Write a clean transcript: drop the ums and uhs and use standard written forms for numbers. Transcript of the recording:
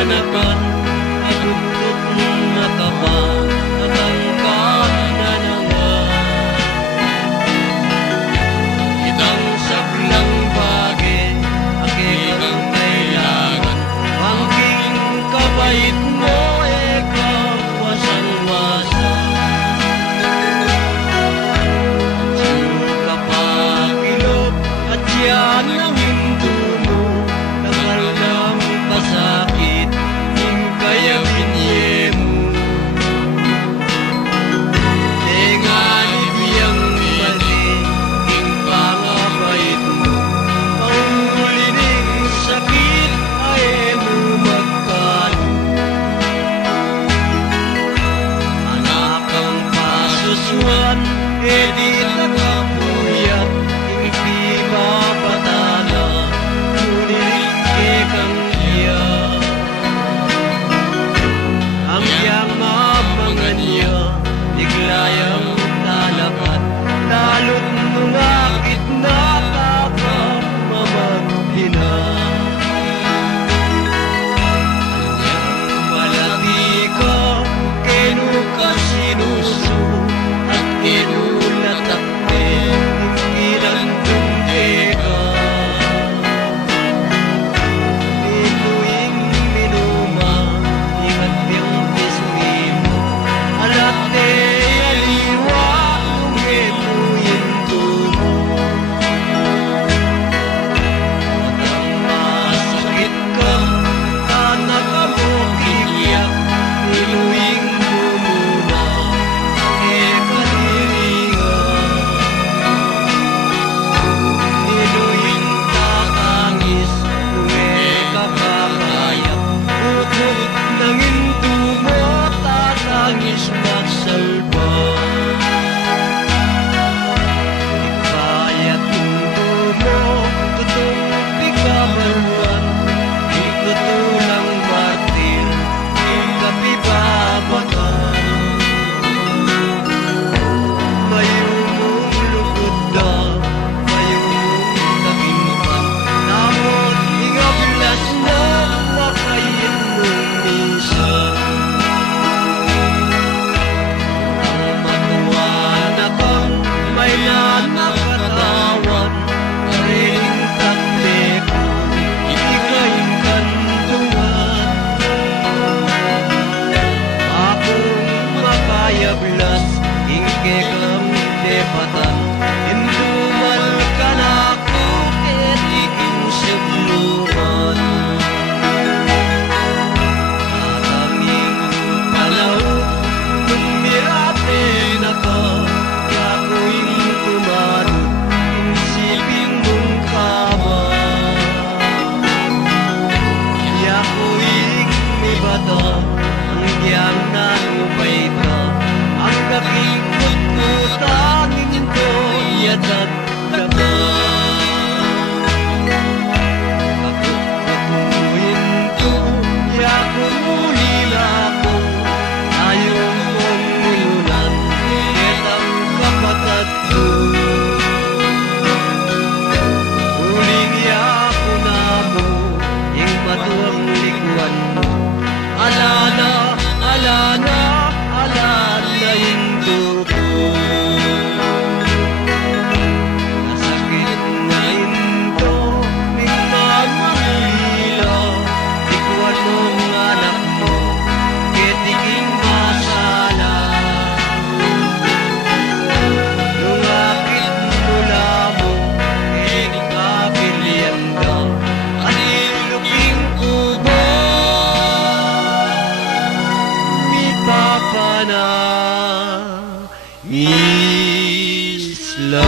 ganapan, idugtog na taba, natangkad na nga. Itang sablang bagay, aking ang kailangan, pangking kabait mo, ikaw wasang-wasa. Kapakilog at yan ang hinto mo, nakalam pasakit, ning kaya binye mo. Tenganib yang mali, king pangabait mo, mahuli ning sakit, ay mo magkano. Anak ang pasusuan, di nakapuyat, hindi mapatala, ngunit kekang iya. Ang iyang mamangan niya, biglayang talapat, lalo't nungakit na kapamamaglina. Malati ka, kenu ka sinuso, at kinulatakte, ilang tungke ka. Ninuing minuma, ingat yung pismi mo, alate aliwa, tungemuin tumo. Matang masakit ka, anak mo iiyak, ninuing mumuna, ekadiringa. Ninuing tatangis, kakakayak, utot ng hinto mo, tatangis magsalba. Ikbayat hinto mo, tutong pigabaruan, ikutulang martir, ikapibabatan. Mayumong lugod na, mayumong kaginpan, namot igablas na makain mong minsan. Ang matuwan akong may nanakatawan, karing takle ko, ikayong kantungan. Akong makayablas, ingke kang depatan, induman ka na ako, ketiking sebluman. Mataming panahon, tumiratin ako, yako'y tumarot, isipin mong kama. Yako'y may bata, ang diyang nanupay ka, ang kapikot ko tangin ko, yatat dama. Kapatuhin to, yakong ulila ko, ayaw mong nilunan, ketang kapatid ko. Huling yako na mo, yung matuwang likuan mo, alana, alana, alana yung dugo. Nasakit na hinto, ning mamangilila, likuan mong anak mo, ketiging masala. Nungakit mula mo, kening kapilian ka, aniluping kubo. Mi papa na isla.